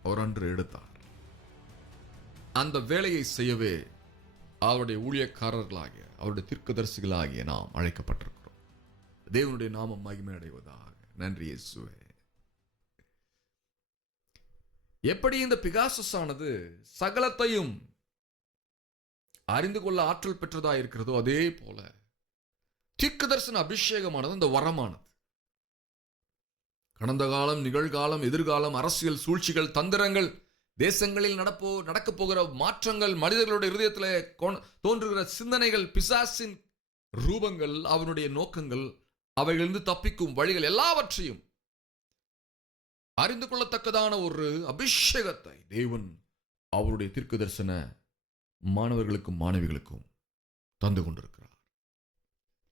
அவர் அன்று எடுத்தார். அந்த வேலையை செய்யவே அவருடைய ஊழியக்காரர்களாகிய அவருடைய தீர்க்கதரிசிகளாகிய நாம் அழைக்கப்பட்டிருக்கிறோம். தேவனுடைய நாமம் மகிமை அடைவதாக. நன்றி இயேசுவே. எப்படி இந்த பிகாசஸ் ஆனது சகலத்தையும் அறிந்து கொள்ள ஆற்றல் பெற்றதா இருக்கிறதோ, அதே போல தீர்க்கதரிசன அபிஷேகமானது இந்த வரமானது கடந்த காலம், நிகழ்காலம், எதிர்காலம், அரசியல் சூழ்ச்சிகள், தந்திரங்கள், தேசங்களில் நடக்க போகிற மாற்றங்கள், மனிதர்களுடைய இருதயத்தில் தோன்றுகிற சிந்தனைகள், பிசாசின் ரூபங்கள், அவனுடைய நோக்கங்கள், அவைகளிலிருந்து தப்பிக்கும் வழிகள் எல்லாவற்றையும் அறிந்து கொள்ளத்தக்கதான ஒரு அபிஷேகத்தை தேவன் அவருடைய தீர்க்கதரிசன மாணவர்களுக்கும் மாணவிகளுக்கும் தந்து கொண்டிருக்கிறார்.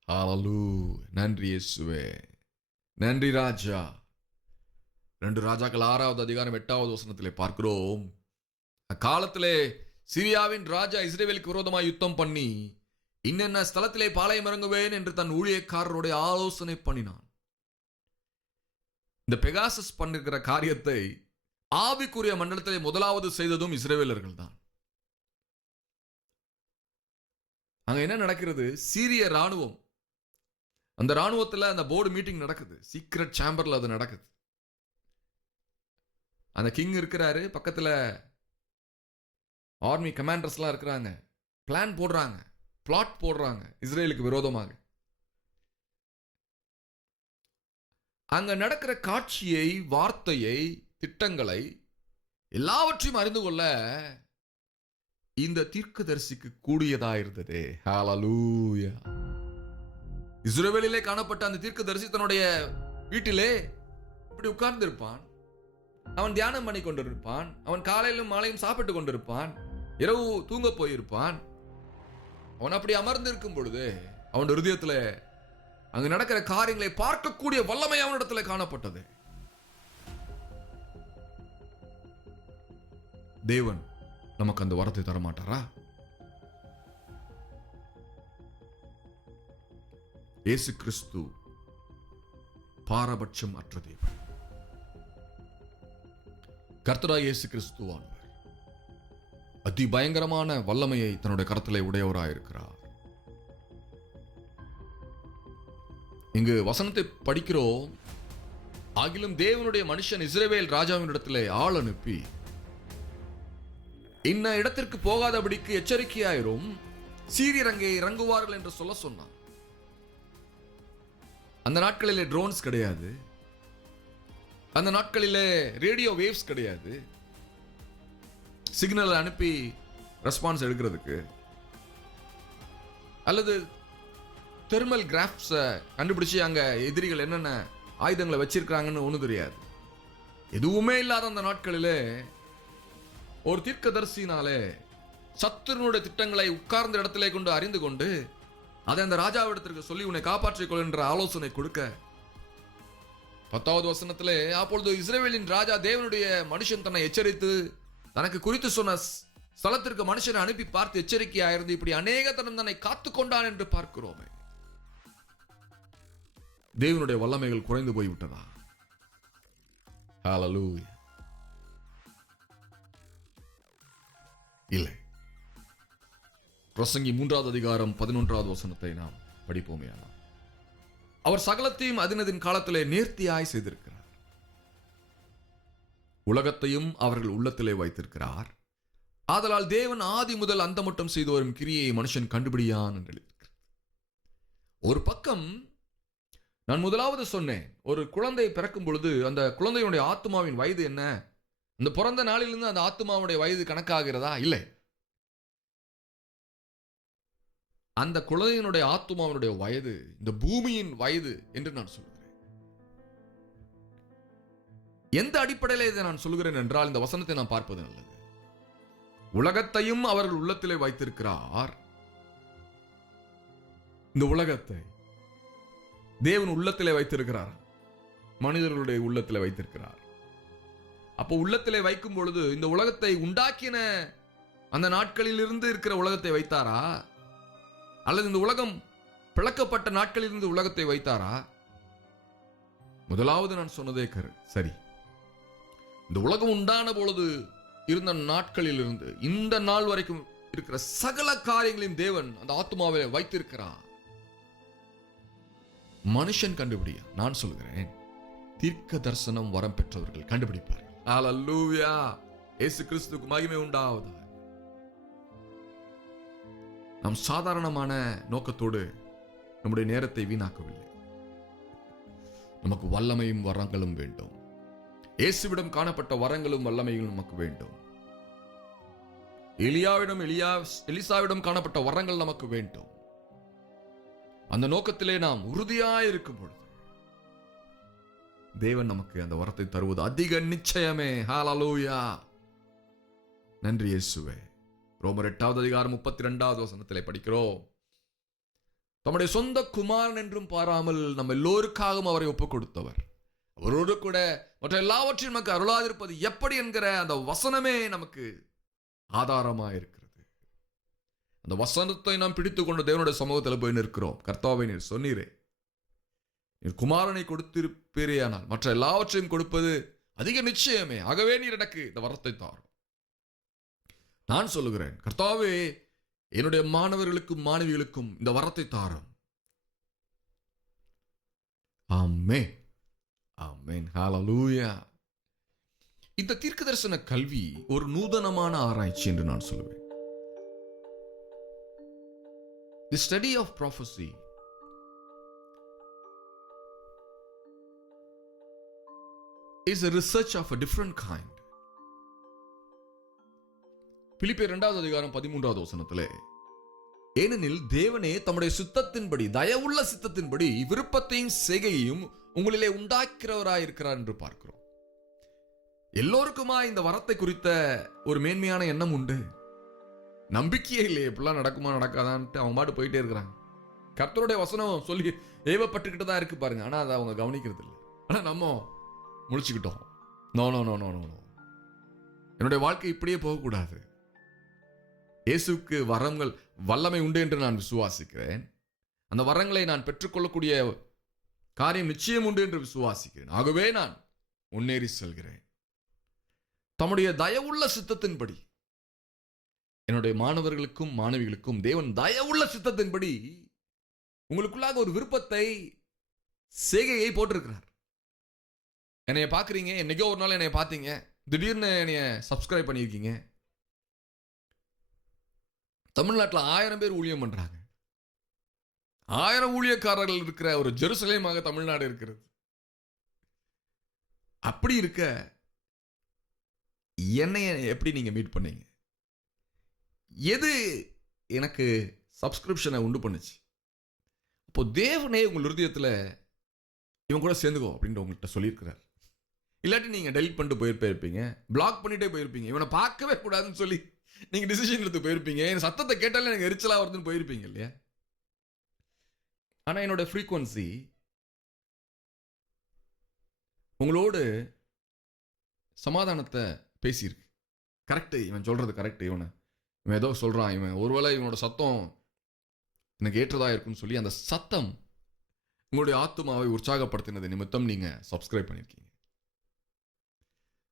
ஹல்லேலூயா. நன்றி இயேசுவே. நன்றி ராஜா. 2 ராஜாக்கள் 6வது அதிகாரம் 8வது வசனத்திலே பார்க்கிறோம். அக்காலத்திலே சிரியாவின் ராஜா இஸ்ரவேலுக்கு விரோதமாய் யுத்தம் பண்ணி இன்னென்ன ஸ்தலத்திலே பாளையம் இறங்குவேன் என்று தன் ஊழியக்காரருடைய ஆலோசனை பண்ணினான். இந்த பெகாசஸ் பண்ணுகிற காரியத்தை ஆவிக்குரிய மண்டலத்திலே முதலாவது செய்ததும் இஸ்ரவேலர்கள் தான். அங்க என்ன நடக்கிறது? சீரிய ராணுவம், அந்த ராணுவத்தில் அந்த போர்டு மீட்டிங் நடக்குது, சீக்ரெட் சேம்பர்ல அது நடக்குது. அந்த கிங் இருக்கிறாரு, பக்கத்தில் ஆர்மி கமாண்டர்ஸ்லாம் இருக்கிறாங்க, பிளான் போடுறாங்க, பிளாட் போடுறாங்க இஸ்ரேலுக்கு விரோதமாக. அங்க நடக்கிற காட்சியை, வார்த்தையை, திட்டங்களை எல்லாவற்றையும் அறிந்து கொள்ள இந்த தீர்க்கதரிசிக்கு கூடியதா இருந்தது. ஹல்லேலூயா. இஸ்ரவேலிலே காணப்பட்ட அந்த தீர்க்கதரிசி தன்னுடைய வீட்டிலே இப்படி உட்கார்ந்து இருப்பான். அவன் தியானம் பண்ணி கொண்டிருப்பான். அவன் காலையிலும் மாலையும் சாப்பிட்டு கொண்டிருப்பான். இரவு தூங்க போயிருப்பான். அவன் அப்படி அமர்ந்து இருக்கும் பொழுது அவன் இருதயத்துல அங்கு நடக்கிற காரியங்களை பார்க்கக்கூடிய வல்லமை அவனிடத்துல காணப்பட்டது. தேவன் நமக்கு அந்த வரத்தை தரமாட்டாரா? இயேசு கிறிஸ்து பாரபட்சம் அற்ற தேவன். கர்த்தராகிய இயேசு கிறிஸ்துவானவர் அதி பயங்கரமான வல்லமையை தன்னுடைய கரத்திலே உடையவராயிருக்கிறார். இங்கு வசனத்தை படிக்கிறோம். ஆகிலும் தேவனுடைய மனுஷன் இஸ்ரவேல் ராஜாவின் இடத்திலே ஆள் அனுப்பி இன்ன இடத்திற்கு போகாதபடிக்கு எச்சரிக்கையாயிரும், சீரியர் அங்கே இறங்குவார்கள் என்று சொல்ல சொன்னார். அந்த நாட்களிலே ட்ரோன்ஸ் கிடையாது, அந்த நாட்களிலே ரேடியோ வேவ்ஸ் கிடையாது, சிக்னல் அனுப்பி ரெஸ்பான்ஸ் எடுக்கிறதுக்கு, அல்லது தெர்மல் கிராஃப்ஸை கண்டுபிடிச்சு அங்க எதிரிகள் என்னென்ன ஆயுதங்களை வச்சிருக்காங்கன்னு ஒண்ணு தெரியாது. எதுவுமே இல்லாத அந்த நாட்களிலே ஒரு தீர்க்கதரிசினாலே சத்துருனுடைய திட்டங்களை உட்கார்ந்த இடத்திலே கொண்டு அறிந்து கொண்டு அதை அந்த ராஜாவிடத்திற்கு சொல்லி உன்னை காப்பாற்றிக் கொள் என்ற ஆலோசனை கொடுக்க, 10வது வசனத்திலே அப்பொழுது இஸ்ரவேலின் ராஜா தேவனுடைய மனுஷன் தன்னை எச்சரித்து தனக்கு குறித்து சொன்ன ஸ்தலத்திற்கு மனுஷனை அனுப்பி பார்த்து எச்சரிக்கையாயிருந்து இப்படி அநேக தனம் தன்னை காத்து கொண்டான் என்று பார்க்கிறோமே. தேவனுடைய வல்லமைகள் குறைந்து போய்விட்டதா? ஹalleluya. இல்லை. பிரசங்கி 3வது அதிகாரம் 11வது வசனத்தை நாம் படிப்போமேயானால், அவர் சகலத்தையும் அதினதின் காலத்திலே நேர்த்தியாய் செய்திருக்கிறார், உலகத்தையும் அவர்கள் உள்ளத்திலே வைத்திருக்கிறார், ஆதலால் தேவன் ஆதி முதல் அந்த மட்டும் செய்து வரும் கிரியை மனுஷன் கண்டுபிடியான் என்று எழுதியிருக்கிறார். ஒரு பக்கம் நான் முதலாவது சொன்னேன், ஒரு குழந்தை பிறக்கும் பொழுது அந்த குழந்தையுடைய ஆத்மாவின் வயது என்ன? அந்த பிறந்த நாளிலிருந்து அந்த ஆத்மாவுடைய வயது கணக்காகிறதா? இல்லை. அந்த குழந்தையினுடைய ஆத்மாவினுடைய வயது இந்த பூமியின் வயது என்று நான் சொல்கிறேன். எந்த அடிப்படையில் இதை நான் சொல்கிறேன் என்றால், இந்த வசனத்தை நான் பார்ப்பது நல்லது. உலகத்தையும் அவர்கள் உள்ளத்திலே வைத்திருக்கிறார். இந்த உலகத்தை தேவன் உள்ளத்திலே வைத்திருக்கிறார், மனிதர்களுடைய உள்ளத்திலே வைத்திருக்கிறார். அப்போ உள்ளத்திலே வைக்கும் பொழுது இந்த உலகத்தை உண்டாக்கின அந்த நாட்களில் இருந்து இருக்கிற உலகத்தை வைத்தாரா, அல்லது இந்த உலகம் பிளக்கப்பட்ட நாட்களில் இருந்து உலகத்தை வைத்தாரா? முதலாவது நான் சொன்னதே சரி. இந்த உலகம் உண்டான பொழுது இருந்த நாட்களில் இருந்து இந்த நாள் வரைக்கும் இருக்கிற சகல காரியங்களையும் தேவன் அந்த ஆத்மாவை வைத்திருக்கிறார். மனுஷன் கண்டுபிடியா? நான் சொல்கிறேன், தீர்க்க தரிசனம் வரம் பெற்றவர்கள் கண்டுபிடிப்பார்கள். ஹalleluya. இயேசு கிறிஸ்துவுக்கு மகிமை உண்டாவதாக. நாம் சாதாரணமான நோக்கத்தோடு நம்முடைய நேரத்தை வீணாக்கவில்லை. நமக்கு வல்லமையும் வரங்களும் வேண்டும். இயேசுவிடம் காணப்பட்ட வரங்களும் வல்லமையும் நமக்கு வேண்டும். எலிசாவிடம் காணப்பட்ட வரங்கள் நமக்கு வேண்டும். அந்த நோக்கத்திலே நாம் உறுதியாய் இருக்கும் பொழுது தேவன் நமக்கு அந்த வரத்தை தருவது அதிக நிச்சயமே. ஹalleluya. நன்றி இயேசுவே. ரோமர் 8வது அதிகாரம் 32வது வசனத்திலே படிக்கிறோம், தம்முடைய சொந்த குமாரன் என்றும் பாராமல் நம்ம எல்லோருக்காகவும் அவரை ஒப்புக் கொடுத்தவர், அவரோடு கூட மற்ற எல்லாவற்றையும் நமக்கு அருளாதிருப்பது எப்படி என்கிற அந்த வசனமே நமக்கு ஆதாரமாக இருக்கிறது. அந்த வசனத்தை நாம் பிடித்துக் கொண்டு தேவனுடைய சமூகத்தில் போய் நிற்கிறோம். கர்த்தாவே, நீர் சொன்னீரே, நீர் குமாரனை கொடுத்திருப்பீரேயானால் மற்ற எல்லாவற்றையும் கொடுப்பது அதிக நிச்சயமே, ஆகவே நீர் எனக்கு இந்த வரத்தை தாரும். நான் சொல்லுகிறேன், கர்த்தாவே, என்னுடைய மாணவர்களுக்கும் மாணவிகளுக்கும் இந்த வரத்தை தாரும். ஆமென், ஆமென், ஹalleluya. இந்த தீர்க்கதரிசன கல்வி ஒரு நூதனமான ஆராய்ச்சி என்று நான் சொல்லுவேன். The study of prophecy is a research of a different kind. பிலிப்பியர் 2வது அதிகாரம் 13வது வசனத்திலே, ஏனெனில் தேவனே தம்முடைய சித்தத்தின்படி, தயவுள்ள சித்தத்தின்படி விருப்பத்தையும் செய்கையையும் உங்களிலே உண்டாக்கிறவராயிருக்கிறார் என்று பார்க்கிறோம். எல்லோருக்குமா இந்த வரத்தை குறித்த ஒரு மேன்மையான எண்ணம் உண்டு. நம்பிக்கையே இல்லையே, இப்படிலாம் நடக்குமா நடக்காதான்ட்டு அவங்க பாட்டு போயிட்டே இருக்கிறாங்க. கர்த்தருடைய வசனம் சொல்லி ஏவப்பட்டுக்கிட்டு தான் இருக்கு பாருங்க, ஆனா அதை அவங்க கவனிக்கிறது இல்லை. ஆனா நம்ம முழிச்சுக்கிட்டோம். No no no no no, என்னுடைய வாழ்க்கை இப்படியே போகக்கூடாது. இயேசுக்கு வரங்கள் வல்லமை உண்டு என்று நான் விசுவாசிக்கிறேன். அந்த வரங்களை நான் பெற்றுக்கொள்ளக்கூடிய காரியம் நிச்சயம் உண்டு என்று விசுவாசிக்கிறேன். ஆகவே நான் முன்னேறி செல்கிறேன். தம்முடைய தயவுள்ள சித்தத்தின்படி என்னுடைய மாணவர்களுக்கும் மாணவிகளுக்கும் தேவன் தயவுள்ள சித்தத்தின்படி உங்களுக்குள்ளாக ஒரு விருப்பத்தை, செய்கையை போட்டிருக்கிறார். என்னைய பார்க்குறீங்க, என்னைக்கோ ஒரு நாள் என்னைய பார்த்தீங்க, திடீர்னு என்னைய சப்ஸ்கிரைப் பண்ணியிருக்கீங்க. தமிழ்நாட்டில் 1000 பேர் ஊழியம் பண்றாங்க. 1000 ஊழியக்காரர்கள் இருக்கிற ஒரு ஜெருசலேமாக தமிழ்நாடு இருக்கிறது. அப்படி இருக்க என்னைய எப்படி நீங்க மீட் பண்ணீங்க? எது எனக்கு சப்ஸ்கிரிப்ஷனை உண்டு பண்ணுச்சு? அப்போ தேவனே உங்கள் இருதயத்தில் இவன் கூட சேர்ந்துக்கோ அப்படின்னு உங்கள்கிட்ட சொல்லியிருக்கிறார். இல்லாட்டி நீங்க டெலிட் பண்ணிட்டு போயிருப்பீங்க, பிளாக் பண்ணிட்டே போயிருப்பீங்க, இவனை பார்க்கவே கூடாதுன்னு சொல்லி நீங்க டிசிஷன் எடுத்து போயிருப்பீங்க. என் சத்தத்தை கேட்டாலே எனக்கு எரிச்சலா வருதுன்னு போயிருப்பீங்க இல்லையா? ஆனா என்னோட ஃப்ரீக்வன்சி உங்களோடு சமாதானத்தை பேசியிருக்கு. கரெக்டு, இவன் சொல்றது கரெக்டு, இவன் ஏதோ சொல்றான், இவன் ஒருவேளை இவனோட சத்தம் எனக்கு ஏற்றதா இருக்குன்னு சொல்லி அந்த சத்தம் உங்களுடைய ஆத்துமாவை உற்சாகப்படுத்தினது நிமித்தம் நீங்க சப்ஸ்கிரைப் பண்ணியிருக்கீங்க.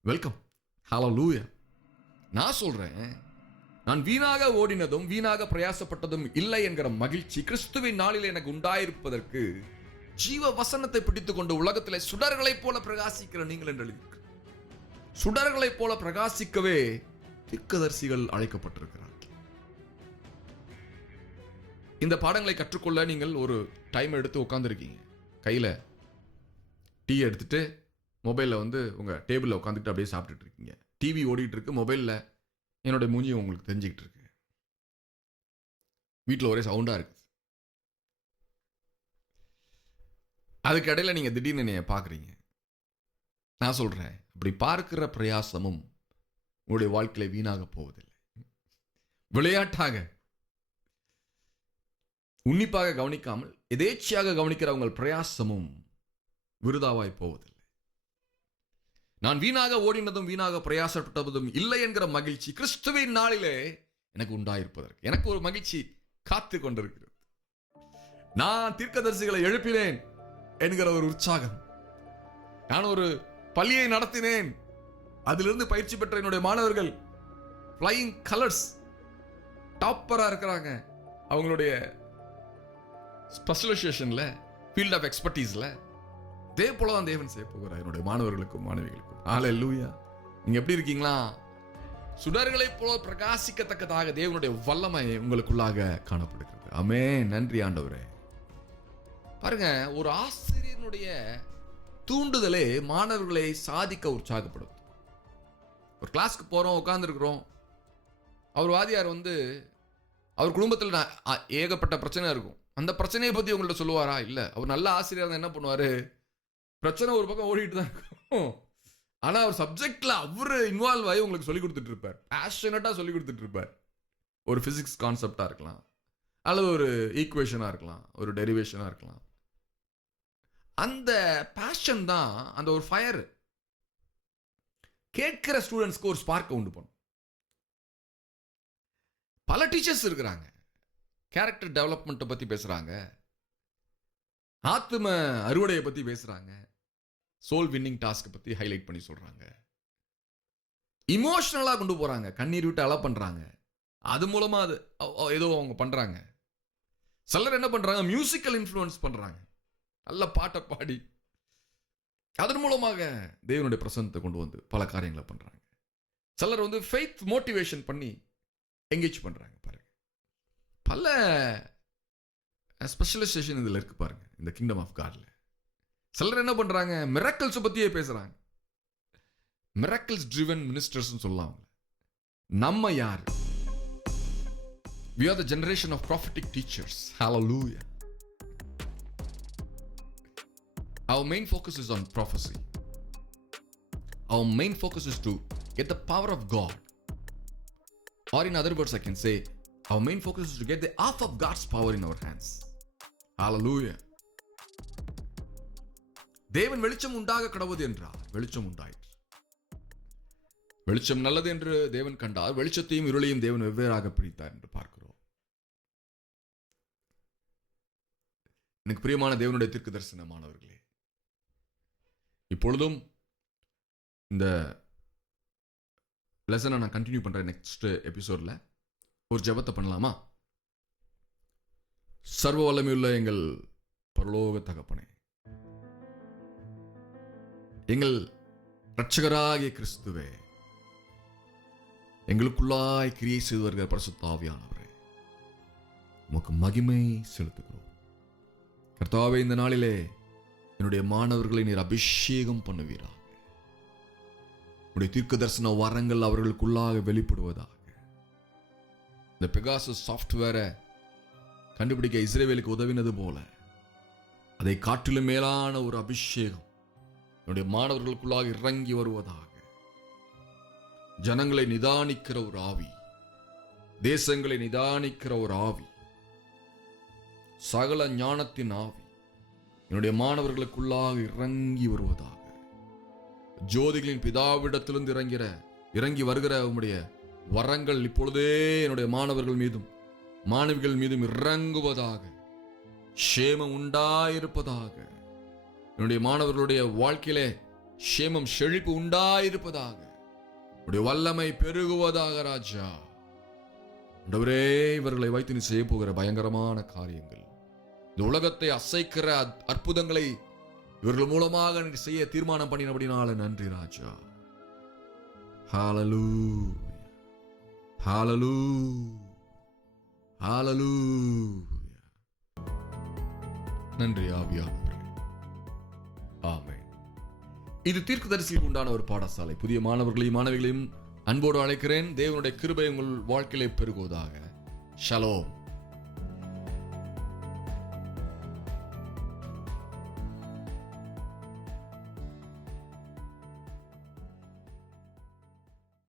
வெல்கம். ஹல்லேலூயா. நான் சொல்றேன், நான் வீணாக ஓடினதும் வீணாக பிரயாசப்பட்டதும் இல்லை என்கிற மகிழ்ச்சி கிறிஸ்துவின் நாளில் எனக்கு உண்டாயிருப்பதற்கு ஜீவ வசனத்தை பிடித்துக் கொண்டு உலகத்திலே சுடர்களைப் போல பிரகாசிக்கிற நீங்கள் என்று எழுதியிருக்கிறார். சுடர்களைப் போல பிரகாசிக்கவே தீர்க்கதரிசிகள் அழைக்கப்பட்டிருக்கிறார்கள். இந்த பாடங்களை கற்றுக்கொள்ள நீங்கள் ஒரு டைம் எடுத்து உட்காந்துருக்கீங்க. கையில் டீ எடுத்துட்டு மொபைலில் உங்க டேபிளில் உட்காந்துட்டு அப்படியே சாப்பிட்டுட்டு இருக்கீங்க. டிவி ஓடிட்டு இருக்கு, மொபைலில் என்னுடைய மூஞ்சி உங்களுக்கு தெரிஞ்சுக்கிட்டு இருக்கு. வீட்டில் ஒரே சவுண்டாக இருக்கு. அதுக்கு இடையில நீங்க திடீர்னு என்னைய பார்க்குறீங்க. நான் சொல்றேன், அப்படி பார்க்கிற பிரயாசமும் உங்களுடைய வாழ்க்கையில வீணாக போவதில்லை. விளையாட்டாக உன்னிப்பாக கவனிக்காமல் எதேச்சியாக கவனிக்கிற உங்கள் பிரயாசமும் விருதாவாய் போவதில்லை. நான் வீணாக ஓடினதும் வீணாக பிரயாசப்பட்டதும் இல்லை என்கிற மகிழ்ச்சி கிறிஸ்துவின் நாளிலே எனக்கு உண்டாயிருப்பதற்கு எனக்கு ஒரு மகிழ்ச்சி காத்து கொண்டிருக்கிறது. நான் தீர்க்கதரிசிகளை எழுப்பினேன் என்கிற ஒரு உற்சாகம். நான் ஒரு பள்ளியை நடத்தினேன், அதிலிருந்து பயிற்சி பெற்ற என்னுடைய மாணவர்கள் ஃப்ளையிங் கலர்ஸ் டாப்பரா இருக்கிறாங்க. அவங்களுடைய ஸ்பெஷலைசேஷன்ல, ஃபீல்ட் ஆஃப் எக்ஸ்பர்டீஸ்ல. இதே போல தான் தேவன் செய்ய போகிறார் என்னுடைய மாணவர்களுக்கும் மாணவிகளுக்கும். ஹல்லேலூயா. நீங்க எப்படி இருக்கீங்களா? சுடர்களைப் போல பிரகாசிக்கத்தக்கதாக தேவனுடைய வல்லமை உங்களுக்குள்ளாக காணப்படுகிறது. ஆமென். நன்றி ஆண்டவரே. பாருங்க, ஒரு ஆசிரியனுடைய தூண்டுதலே மாணவர்களை சாதிக்க உற்சாகப்படும். ஒரு கிளாஸ்க்கு போறோம், உட்கார்ந்துருக்கிறோம். அவர் வாதியார் அவர் குடும்பத்தில் ஏகப்பட்ட பிரச்சனை இருக்கும். அந்த பிரச்சனையை பத்தி உங்கள்ட்ட சொல்லுவாரா? இல்ல. அவர் நல்ல ஆசிரியர் என்ன பண்ணுவாரு, பிரச்சனை ஒரு பக்கம் ஓடிட்டு தான் இருக்கும், ஆனா அவர் சப்ஜெக்ட்ல அவரு இன்வால்வ் ஆகி உங்களுக்கு சொல்லி கொடுத்துட்டு இருப்பார். பேஷனட்டா சொல்லி கொடுத்துட்டு இருப்பார். ஒரு பிசிக்ஸ் கான்செப்டா இருக்கலாம், அல்லது ஒரு ஈக்குவேஷனா இருக்கலாம், ஒரு டெரிவேஷனா இருக்கலாம். அந்த பேஷன் தான் அந்த ஒரு ஃபயர் கேட்கிற ஸ்டூடெண்ட்ஸ்க்கு ஒரு ஸ்பார்க் உண்டு பண்ணும். பல டீச்சர்ஸ் இருக்கிறாங்க, கேரக்டர் டெவலப்மெண்ட் பத்தி பேசுறாங்க, ஆத்ம அறுவடையை பத்தி பேசுறாங்க, சோல் வின்னிங் டாஸ்க் பத்தி ஹைலைட் பண்ணி சொல்றாங்க, இமோஷனலா கொண்டு போறாங்க, கண்ணீர் விட்டு அலப் பண்றாங்க. அது மூலமா அது ஏதோ அவங்க பண்றாங்க. சிலர் என்ன பண்றாங்க, மியூசிக்கல் இன்ஃப்ளூயன்ஸ் பண்றாங்க, நல்ல பாட்டை பாடி அதன் மூலமாக தேவனுடைய பிரசன்னத்தை கொண்டு வந்து பல காரியங்களை பண்றாங்க. சிலர் ஃபெய்த் மோட்டிவேஷன் பண்ணி எங்கேஜ் பண்றாங்க. பாருங்க, பல ஸ்பெஷலைசேஷன் இதுல இருக்கு பாருங்க இந்த கிங்டம் ஆஃப் காட்ல. சிலர் என்ன பண்றாங்க, மிராக்கிள்ஸ் பத்தியே பேசுறாங்க. மிராக்கிள்ஸ் ட்ரிவன் மினிஸ்டர்ஸ் சொல்லலாம். நம்ம யார்? We are the generation of prophetic teachers. Hallelujah. Our main focus is on prophecy. Our main focus is to get the power of God. Or in other words, I can say, our main focus is to get the half of God's power in our hands. Hallelujah. தேவன் வெளிச்சம் உண்டாக கடவுது என்றார், வெளிச்சம் உண்டாயிற்று. வெளிச்சம் நல்லது என்று தேவன் கண்டார், வெளிச்சத்தையும் இருளையும் தேவன் வெவ்வேறாக பிரித்தார் என்று பார்க்கிறோம். எனக்கு பிரியமான தேவனுடைய தீர்க்க தரிசனமானவர்களே, இப்பொழுதும் இந்த லெசனை நான் கண்டினியூ பண்றேன். நெக்ஸ்ட் எபிசோட்ல ஒரு ஜெபத்தை பண்ணலாமா? சர்வ வல்லமையுள்ள எங்கள் பரலோக தகப்பனே, எங்கள் இரட்சகராகிய கிறிஸ்துவே, எங்களுக்குள்ளாய் கிரியை செய்து வருகிற பரிசுத்த ஆவியானவரே, உமக்கு மகிமை செலுத்துகிறோம். கர்த்தாவே, இந்த நாளிலே என்னுடைய மாணவர்களை நீர் அபிஷேகம் பண்ணுவீராக. உடைய தீர்க்க தரிசன வரங்கள் அவர்களுக்குள்ளாக வெளிப்படுவதாக. இந்த பெகாசஸ் சாஃப்ட்வேரை கண்டுபிடிக்க இஸ்ரவேலுக்கு உதவினது போல அதை காட்டிலும் மேலான ஒரு அபிஷேகம் என்னுடைய மாணவர்களுக்குள்ளாக இறங்கி வருவதாக. ஜனங்களை நிதானிக்கிற ஒரு ஆவி, தேசங்களை நிதானிக்கிற ஒரு ஆவி, சகல ஞானத்தின் ஆவி என்னுடைய மாணவர்களுக்குள்ளாக இறங்கி வருவதாக. ஜோதிகளின் பிதாவிடத்திலிருந்து இறங்கி வருகிற உம்முடைய வரங்கள் இப்பொழுதே என்னுடைய மாணவர்கள் மீதும் மாணவிகள் மீதும் இறங்குவதாக. சேமம் உண்டாயிருப்பதாக. என்னுடைய மாணவர்களுடைய வாழ்க்கையிலே சேமம் செழிப்பு உண்டாயிருப்பதாக, உடைய வல்லமை பெருகுவதாக ராஜா. ஆண்டவரே, இவர்களை வைத்து நீ செய்ய போகிற பயங்கரமான காரியங்கள், இந்த உலகத்தை அசைக்கிற அற்புதங்களை இவர்கள் மூலமாக நீ செய்ய தீர்மானம் பண்ணினபடினால நன்றி ராஜா. ஹalleluya, ஹalleluya, ஹalleluya. நன்றி ஆவியானவரே. ஆமென். இது தீர்க்கதரிசிக்கு உண்டான ஒரு பாடசாலை. புதிய மாணவர்களையும் மாணவிகளையும் அன்போடு அழைக்கிறேன். தேவனுடைய கிருபை உங்கள் வாழ்க்கையிலே பெருகுவதாக. ஷலோம்.